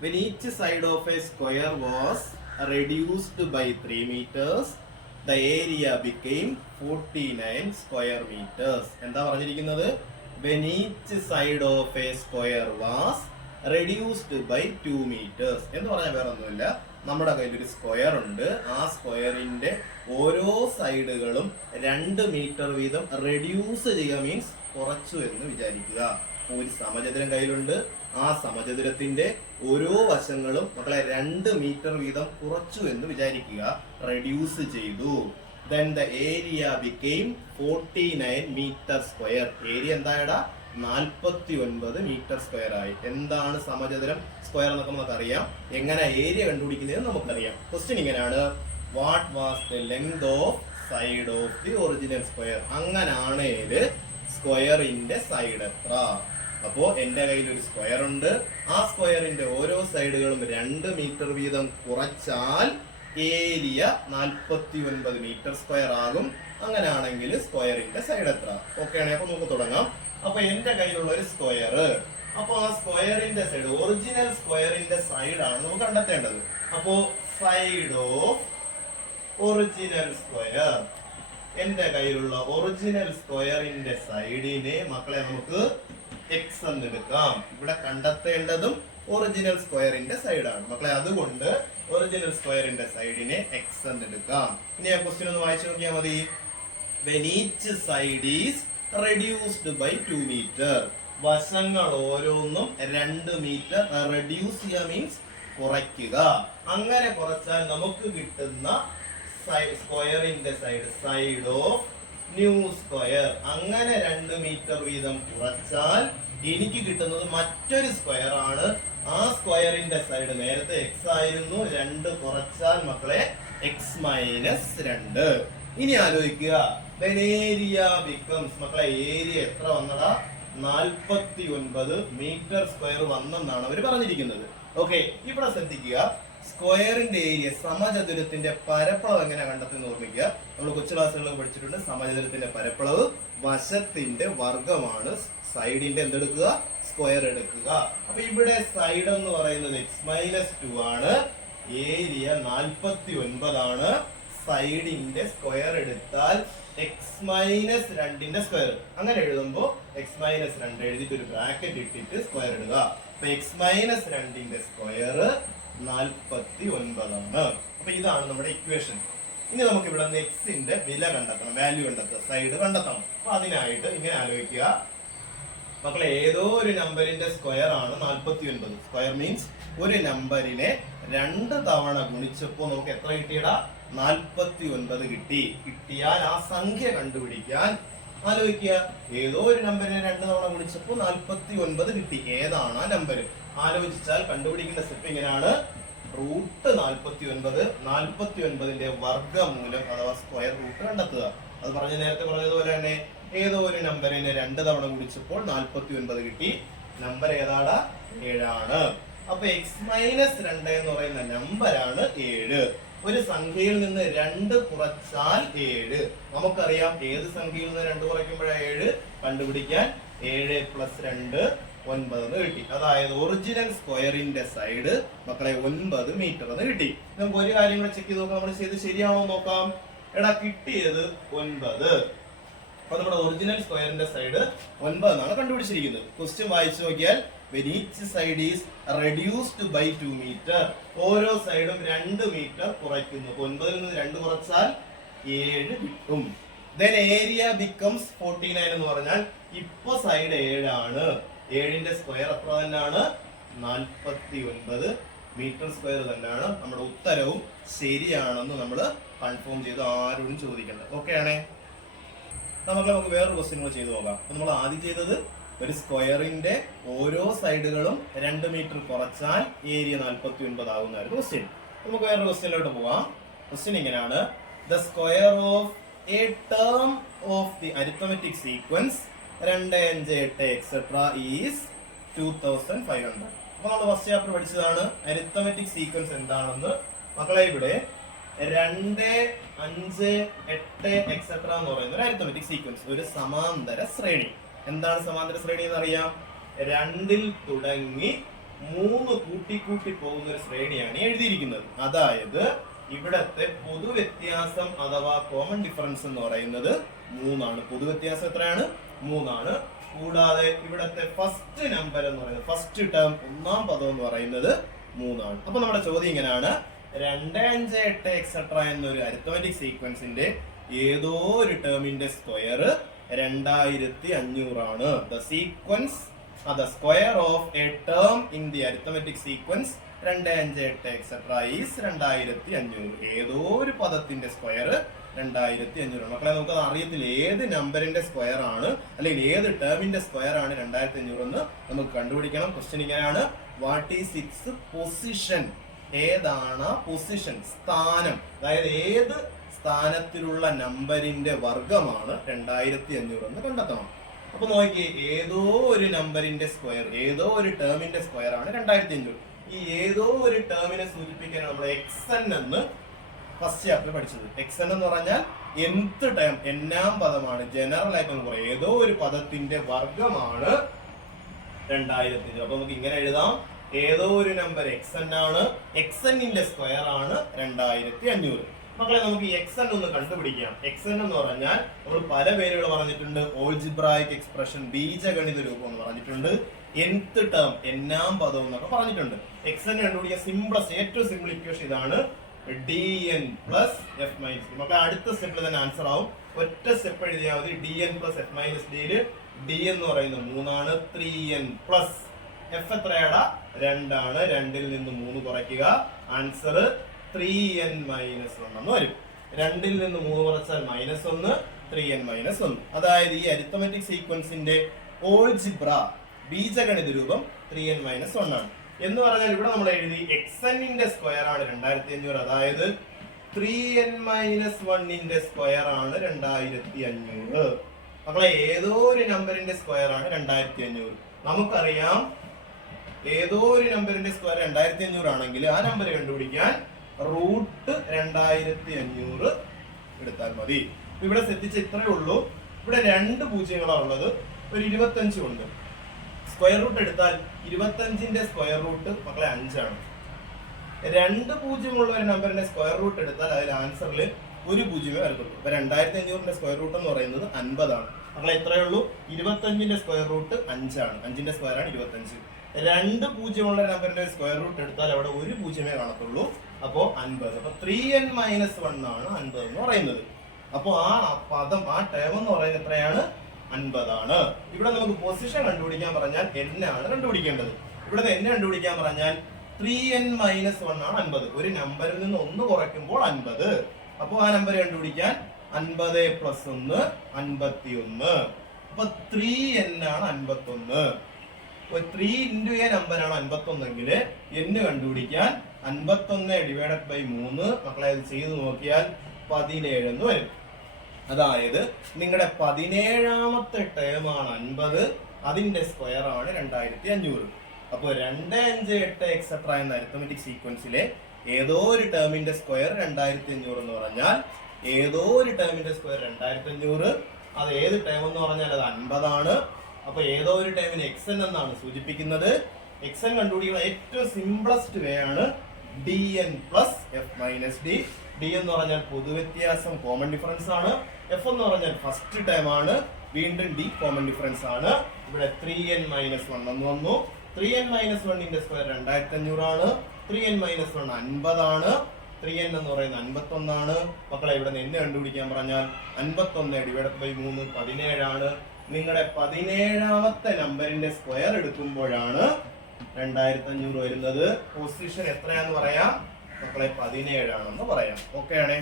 when each side of a square was reduced by 3 meters, the area became 49 square meters. എന്താ പറഞ്ഞിരിക്കുന്നത്? When each side of a square was reduced by 2 meters. എന്ന് പറഞ്ഞാൽ വേറെ ഒന്നുമില്ല, നമ്മുടെ കയ്യിൽ ഒരു സ്ക്വയർ ഉണ്ട്. ആ സ്ക്വയറിന്റെ ഓരോ സൈഡുകളും 2 മീറ്റർ വീതം റെഡ്യൂസ് ചെയ്യുക, മീൻസ് കുറച്ചു എന്ന് വിചാരിക്കുക. ഒരു സമചതുരം കയ്യിലുണ്ട്. ആ സമചതുരത്തിന്റെ ഓരോ വശങ്ങളും മക്കളെ 2 മീറ്റർ വീതം കുറച്ചു എന്ന് വിചാരിക്കുക, റെഡ്യൂസ് ചെയ്തു. Then the area became 49 meter square. Area എന്തായടാ? 49 മീറ്റർ സ്ക്വയർ ആയി. എന്താണ് സമചതുരം സ്ക്വയർ എന്നൊക്കെ നമുക്കറിയാം. എങ്ങനെ ഏരിയ കണ്ടുപിടിക്കുന്നത് നമുക്കറിയാം. ക്വസ്റ്റ്യൻ ഇങ്ങനെയാണ്, what was the length of side of the original square? അങ്ങനാണേൽ സ്ക്വയറിന്റെ സൈഡ് എത്ര? അപ്പോ എന്റെ കയ്യിൽ ഒരു സ്ക്വയർ ഉണ്ട്. ആ സ്ക്വയറിന്റെ ഓരോ സൈഡുകളും 2 മീറ്റർ വീതം കുറച്ചാൽ ഏരിയ 49 മീറ്റർ സ്ക്വയർ ആകും. അങ്ങനെയാണെങ്കിൽ സ്ക്വയറിന്റെ സൈഡ് എത്ര? ഓക്കെ ആണ്. അപ്പൊ നമുക്ക് തുടങ്ങാം. അപ്പൊ എന്റെ കയ്യിലുള്ള ഒരു സ്ക്വയർ, അപ്പൊ ആ സ്ക്വയറിന്റെ സൈഡ്, ഒറിജിനൽ സ്ക്വയറിന്റെ സൈഡ് ആണ് നമുക്ക് കണ്ടെത്തേണ്ടത്. അപ്പോ സൈഡ് ഓഫ് ഒറിജിനൽ സ്ക്വയർ, എന്റെ കയ്യിലുള്ള ഒറിജിനൽ സ്ക്വയറിന്റെ സൈഡിനെ മക്കളെ നമുക്ക് എക്സ് എന്ന് എടുക്കാം. ഇവിടെ കണ്ടെത്തേണ്ടതും ഒറിജിനൽ സ്ക്വയറിന്റെ സൈഡാണ് മക്കളെ, അതുകൊണ്ട് ഒറിജിനൽ സ്ക്വയറിന്റെ സൈഡിനെ എക്സ് എന്ന് എടുക്കാം. ഇനി ആ ക്വസ്റ്റ്യൻ ഒന്ന് വായിച്ചു നോക്കിയാൽ മതി. When each side is reduced by 2 meter, വശങ്ങൾ ഓരോന്നും 2 മീറ്റർ റെഡ്യൂസ് ചെയ്യുക, മീൻസ് കുറയ്ക്കുക. അങ്ങനെ കുറച്ചാൽ നമുക്ക് കിട്ടുന്ന സ്ക്വയറിന്റെ side, side of nu square. അങ്ങനെ 2 മീറ്റർ വീതം കുറച്ചാൽ എനിക്ക് കിട്ടുന്നത് മറ്റൊരു സ്ക്വയർ ആണ്. ആ സ്ക്വയറിന്റെ സൈഡ് നേരത്തെ എക്സ് ആയിരുന്നു, 2 കുറച്ചാൽ മക്കളെ എക്സ് മൈനസ് 2. ഇനി ആലോചിക്കുക, ഏരിയ ബിക്കംസ്, മക്കളെ ഏരിയ എത്ര വന്നടാ? 49 മീറ്റർ സ്ക്വയർ വന്നെന്നാണ് അവർ പറഞ്ഞിരിക്കുന്നത്. ഓക്കെ, ഇവിടെ ശ്രദ്ധിക്കുക, സ്ക്വയറിന്റെ ഏരിയ, സമചതുരത്തിന്റെ പരപ്പളവ് എങ്ങനെ കണ്ടെത്തുന്ന ഓർമ്മിക്കുക. നമ്മൾ കൊച്ചു ക്ലാസ്സുകളിൽ പഠിച്ചിട്ടുണ്ട്. സമചതുരത്തിന്റെ പരപ്പളവ് വശത്തിന്റെ വർഗമാണ്. സൈഡിന്റെ എന്തെടുക്കുക? സ്ക്വയർ എടുക്കുക. അപ്പൊ ഇവിടെ സൈഡ് എന്ന് പറയുന്നത് x-2 ആണ്, ഏരിയ 49 ആണ്. സൈഡിന്റെ സ്ക്വയർ എടുത്താൽ x-2ന്റെ സ്ക്വയർ. അങ്ങനെ എഴുതുമ്പോ x-2 എഴുതിയിട്ട് ഒരു ബ്രാക്കറ്റ് ഇട്ടിട്ട് സ്ക്വയർ ഇടുക. അപ്പൊ x-2ന്റെ സ്ക്വയർ 49 ആണ്. അപ്പൊ ഇതാണ് നമ്മുടെ ഇക്വേഷൻ. ഇനി നമുക്ക് ഇവിടെ നിന്ന് എക്സിന്റെ വില കണ്ടെത്തണം, വാല്യൂ കണ്ടെത്തുക, സൈഡ് കണ്ടെത്തണം. അപ്പൊ അതിനായിട്ട് ഇങ്ങനെ ആലോചിക്കുക മക്കളെ, ഏതോ ഒരു നമ്പറിന്റെ സ്ക്വയർ ആണ് 49. സ്ക്വയർ മീൻസ് ഒരു നമ്പറിനെ 2 തവണ ഗുണിച്ചപ്പോ നമുക്ക് എത്ര കിട്ടിയടാ? 49 കിട്ടി. കിട്ടിയാൽ ആ സംഖ്യ കണ്ടുപിടിക്കാൻ ആലോചിക്കുക. ഏതോ ഒരു നമ്പറിനെ 2 തവണ ഗുണിച്ചപ്പോ 49 കിട്ടി. ഏതാണ് ആ നമ്പർ? ആലോചിച്ചാൽ കണ്ടുപിടിക്കേണ്ട സ്റ്റെപ്പ് ഇങ്ങനെയാണ്. √49, 49ന്റെ വർഗ്ഗമൂലം അഥവാ സ്ക്വയർ റൂട്ട് കണ്ടെത്തുക. അത് നേരത്തെ പറഞ്ഞതുപോലെ തന്നെ ഏതോ ഒരു നമ്പറിനെ 2 തവണ ഗുണിച്ചപ്പോൾ 49 കിട്ടി. നമ്പർ ഏതാടാ? 7 ആണ്. അപ്പൊ x-2 എന്ന് പറയുന്ന നമ്പറാണ് 7. ഒരു സംഖ്യയിൽ നിന്ന് 2 കുറച്ചാൽ 7. നമുക്കറിയാം ഏത് സംഖ്യയിൽ നിന്ന് 2 കുറയ്ക്കുമ്പോഴാണ് 7 കണ്ടുപിടിക്കാൻ. 7 + 2 9 എന്ന് കിട്ടി. അതായത് ഒറിജിനൽ സ്ക്വയറിന്റെ സൈഡ് മക്കളെ 9 മീറ്റർ എന്ന് കിട്ടി. നമുക്ക് ഒരു കാര്യം കൂടെ ചെക്ക് ചെയ്ത് നോക്കാം, നമ്മൾ ചെയ്ത് ശരിയാണോ നോക്കാം. എടാ, കിട്ടിയത് 9. അപ്പൊ നമ്മുടെ ഒറിജിനൽ സ്ക്വയറിന്റെ സൈഡ് 9 എന്നാണ് കണ്ടുപിടിച്ചിരിക്കുന്നത്. ക്വസ്റ്റ്യൻ വായിച്ചു നോക്കിയാൽ when each side is reduced by 2 meter, ഓരോ സൈഡും 2 മീറ്റർ കുറയ്ക്കുന്നു. 9ൽ നിന്ന് 2 കുറച്ചാൽ 7 കിട്ടും. then area becomes 49 എന്ന് പറഞ്ഞാൽ ഇപ്പൊ സൈഡ് 7 ആണ്. 7ന്റെ സ്ക്വയർ എത്ര തന്നെയാണ്? 49 മീറ്റർ സ്ക്വയർ തന്നെയാണ്. നമ്മുടെ ഉത്തരവും ശരിയാണെന്ന് നമ്മൾ കൺഫേം ചെയ്ത് ആരോടും ചോദിക്കണ്ട. ഓക്കെ ആണേ. നമുക്ക് വേറൊരു ക്വസ്റ്റ്യൻ കൂടെ ചെയ്ത് നോക്കാം. നമ്മൾ ആദ്യം ചെയ്തത് ഒരു സ്ക്വയറിന്റെ ഓരോ സൈഡുകളും 2 മീറ്റർ കുറച്ചാൽ ഏരിയ 49 ആകുന്നതായിരുന്നു ക്വസ്റ്റ്യൻ. നമുക്ക് വേറൊരു ക്വസ്റ്റ്യനിലോട്ട് പോവാം. ക്വസ്റ്റ്യൻ ഇങ്ങനെയാണ്, the square of A term of the arithmetic sequence 2, 5, 8 etcetera is 2500. അപ്പൊ നമ്മൾ ഫസ്റ്റ് ചാപ്റ്റർ പഠിച്ചതാണ് അരിത്തമെറ്റിക് സീക്വൻസ് എന്താണെന്ന്. മക്കളെ, ഇവിടെ 2, 5, 8 എക്സെട്ര എന്ന് പറയുന്ന ഒരു അരിത്തമെറ്റിക് സീക്വൻസ്, ഒരു സമാന്തര ശ്രേണി. എന്താണ് സമാന്തര ശ്രേണി എന്ന് അറിയാം. 2ൽ തുടങ്ങി 3 കൂട്ടി പോകുന്ന ഒരു ശ്രേണിയാണ് എഴുതിയിരിക്കുന്നത്. അതായത് ഇവിടത്തെ പൊതുവ്യത്യാസം അഥവാ കോമൺ ഡിഫറൻസ് എന്ന് പറയുന്നത് 3 ആണ്. പൊതുവ്യത്യാസം എത്രയാണ്? 3 ആണ്. കൂടാതെ ഇവിടത്തെ ഫസ്റ്റ് നമ്പർ എന്ന് പറയുന്നത്, ഫസ്റ്റ് ടേം ഒന്നാം പദം എന്ന് പറയുന്നത് 3 ആണ്. അപ്പൊ നമ്മുടെ ചോദ്യം ഇങ്ങനെയാണ്: 2, 5, 8 എക്സെട്ര എന്നൊരു അരിത്തമെറ്റിക് സീക്വൻസിന്റെ ഏതോ ഒരു ടേമിന്റെ സ്ക്വയർ 2500 ആണ്. The sequence the square of a term in the arithmetic sequence 2, 5, 8 etcetera is 2500. ഏതോ ഒരു പദത്തിന്റെ സ്ക്വയർ 2500. മക്കളെ നമുക്കത് അറിയത്തില്ല ഏത് നമ്പറിന്റെ സ്ക്വയർ ആണ് അല്ലെങ്കിൽ ഏത് ടേമിന്റെ സ്ക്വയർ ആണ് 2500 എന്ന് നമുക്ക് കണ്ടുപിടിക്കണം. ക്വസ്റ്റ്യൻ ഇങ്ങനെയാണ്: വാട്ട് ഈസ് ഇറ്റ്സ് പൊസിഷൻ? ഏതാണ് പൊസിഷൻ, സ്ഥാനം? അതായത് ഏത് സ്ഥാനത്തിലുള്ള നമ്പറിന്റെ വർഗമാണ് 2500 എന്ന് കണ്ടെത്തണം. അപ്പൊ നോക്കിയേ, ഏതോ ഒരു നമ്പറിന്റെ സ്ക്വയർ, ഏതോ ഒരു ടേമിന്റെ സ്ക്വയർ ആണ് 2500. ഈ ഏതോ ഒരു ടേമിനെ സൂചിപ്പിക്കാൻ നമ്മൾ xn എന്ന് ഫസ്റ്റ് ചാപ്റ്റർ പഠിച്ചത്. xn എന്ന് പറഞ്ഞാൽ nth ടേം, എന്നാം പദമാണ്. ജനറൽ ആയിട്ട് നമുക്ക് പറയാം ഏതോ ഒരു പദത്തിന്റെ വർഗമാണ് 2500. അപ്പൊ നമുക്ക് ഇങ്ങനെ എഴുതാം: ഏതോ ഒരു നമ്പർ xn ആണ്, xnന്റെ സ്ക്വയർ ആണ് 2500. മക്കളെ നമുക്ക് ഈ xn ഒന്ന് കണ്ടുപിടിക്കാം. xn എന്ന് പറഞ്ഞാൽ നമ്മൾ പല പേരുകൾ പറഞ്ഞിട്ടുണ്ട്. ഓൾജിബ്രായിക് എക്സ്പ്രഷൻ, ബീജഗണിത രൂപം എന്ന് പറഞ്ഞിട്ടുണ്ട്. nth ടേം, എന്നാം പദം എന്നൊക്കെ പറഞ്ഞിട്ടുണ്ട്. xn കണ്ടുപിടിക്കാൻ സിമ്പിളസ്റ്റ്, ഏറ്റവും സിമ്പിൾ ഇക്വേഷൻ ഇതാണ്: dn plus f minus d. മക്കളെ അടുത്ത സ്റ്റെപ്പിൽ തന്നെ ആൻസർ ആവും. ഒറ്റ സ്റ്റെപ്പ് എഴുതിയാൽ മതി. dn plus f minus d. d എന്ന് പറയുന്നത് 3 ആണ്. 3n plus f എത്രയാടാ? 2 ആണ്. 2ൽ നിന്ന് 3 കുറയ്ക്കുക. ആൻസർ 3n മൈനസ് 1 എന്ന് വരും. 2ൽ നിന്ന് 3 കുറച്ചാൽ -1, 3n മൈനസ് 1. അതായത് ഈ അരിത്തമെറ്റിക് സീക്വൻസിന്റെ ഓൾജിബ്ര, ബീജഗണിത രൂപം 3n മൈനസ് 1 ആണ്. എന്ന് പറഞ്ഞാൽ ഇവിടെ നമ്മൾ എഴുതി xnന്റെ സ്ക്വയർ ആണ് 2500. അതായത് 3n മൈനസ് 1ന്റെ സ്ക്വയർ ആണ് 2500. മക്കളെ ഏതോ ഒരു നമ്പറിന്റെ സ്ക്വയർ ആണ് 2500. നമുക്കറിയാം ഏതോ ഒരു നമ്പറിന്റെ സ്ക്വയർ 2500 ആണെങ്കിൽ ആ നമ്പർ കണ്ടുപിടിക്കാൻ റൂട്ട് 2500 എടുത്താൽ മതി. ഇവിടെ ശ്രദ്ധിച്ച ഇത്രയേ ഉള്ളൂ. ഇവിടെ 2 പൂജ്യങ്ങളാണ് ഉള്ളത്, ഒരു 25 ഉണ്ട്. സ്ക്വയർ റൂട്ട് എടുത്താൽ 25ന്റെ സ്ക്വയർ റൂട്ട് മക്കളെ 5 ആണ്. 2 പൂജ്യമുള്ള ഒരു നമ്പറിന്റെ സ്ക്വയർ റൂട്ട് എടുത്താൽ അതിൽ ആൻസറിൽ ഒരു പൂജ്യമേ വരത്തുള്ളൂ. അപ്പൊ 2500ന്റെ സ്ക്വയർ റൂട്ട് എന്ന് പറയുന്നത് 50 ആണ്. മക്കളെ ഇത്രയേ ഉള്ളൂ. 25ന്റെ സ്ക്വയർ റൂട്ട് 5 ആണ്. 5ന്റെ സ്ക്വയർ ആണ് 25. 2 പൂജ്യമുള്ള നമ്പറിന്റെ സ്ക്വയർ റൂട്ട് എടുത്താൽ അവിടെ ഒരു പൂജ്യമേ കാണത്തുള്ളൂ. അപ്പോ 50. അപ്പൊ 3n മൈനസ് 1 ആണ് 50 എന്ന് പറയുന്നത്. അപ്പൊ ആ പദം, ആ ടേം എന്ന് പറയുന്നത് എത്രയാണ്? 50 ആണ്. ഇവിടെ നമുക്ക് പൊസിഷൻ കണ്ടുപിടിക്കാൻ പറഞ്ഞാൽ n ആണ് കണ്ടുപിടിക്കേണ്ടത്. ഇവിടെ n കണ്ടുപിടിക്കാൻ പറഞ്ഞാൽ 3n മൈനസ് 1 ആണ് 50. ഒരു നമ്പറിൽ നിന്ന് 1 കുറയ്ക്കുമ്പോൾ 50. അപ്പൊ ആ നമ്പർ കണ്ടുപിടിക്കാൻ 50 പ്ലസ് 1 51. അപ്പൊ 3n ആണ് 51. 3 into a നമ്പറാണ് 51 എങ്കിൽ n കണ്ടുപിടിക്കാൻ 51 ഡിവൈഡഡ് ബൈ 3. മക്കളെ ഇത് ചെയ്ത് നോക്കിയാൽ 17 എന്ന് വരും. അതായത് നിങ്ങളുടെ 17ാമത്തെ ടേം ആണ് 50, അതിന്റെ സ്ക്വയർ ആണ് 2500. അപ്പോൾ 2, 5, 8 എക്സെട്ര എന്ന അരിത്തമെറ്റിക് സീക്വൻസിലെ ഏതോ ഒരു ടേമിന്റെ സ്ക്വയർ 2500 എന്ന് പറഞ്ഞാൽ ഏതോ ഒരു ടേമിന്റെ സ്ക്വയർ 2500. അത് ഏത് ടേം എന്ന് പറഞ്ഞാൽ അത് 50 ആണ്. അപ്പൊ ഏതോ ഒരു ടൈമിന് xn എന്നാണ് സൂചിപ്പിക്കുന്നത്. xn കണ്ടുപിടിക്കുന്ന ഏറ്റവും സിംപ്ലസ്റ്റ് വേ ആണ് dn plus f minus d. d എന്ന് പറഞ്ഞാൽ പൊതുവ്യത്യാസം, കോമൺ ഡിഫറൻസ് ആണ്. f എന്ന് പറഞ്ഞാൽ ഫസ്റ്റ് ടൈം ആണ്. വീണ്ടും d കോമൺ ഡിഫറൻസ് ആണ്. ഇവിടെ 3n മൈനസ് 1 എന്ന് വന്നു. 3n മൈനസ് 1ന്റെ സ്ക്വയർ 2500 ആണ്. 3n മൈനസ് 1 50 ആണ്. 3n എന്ന് പറയുന്നത് 51 ആണ്. മക്കളെ ഇവിടെ നിന്ന് കണ്ടുപിടിക്കാൻ പറഞ്ഞാൽ 51 ഡിവൈഡഡ് ബൈ 3 17 ആണ്. നിങ്ങളുടെ 17ാമത്തെ നമ്പറിന്റെ സ്ക്വയർ എടുക്കുമ്പോഴാണ് 2500 വരുന്നത്. പൊസിഷൻ എത്രയാന്ന് പറയാം മക്കളെ? 17 ആണെന്ന് പറയാം. ഓക്കെ ആണേ?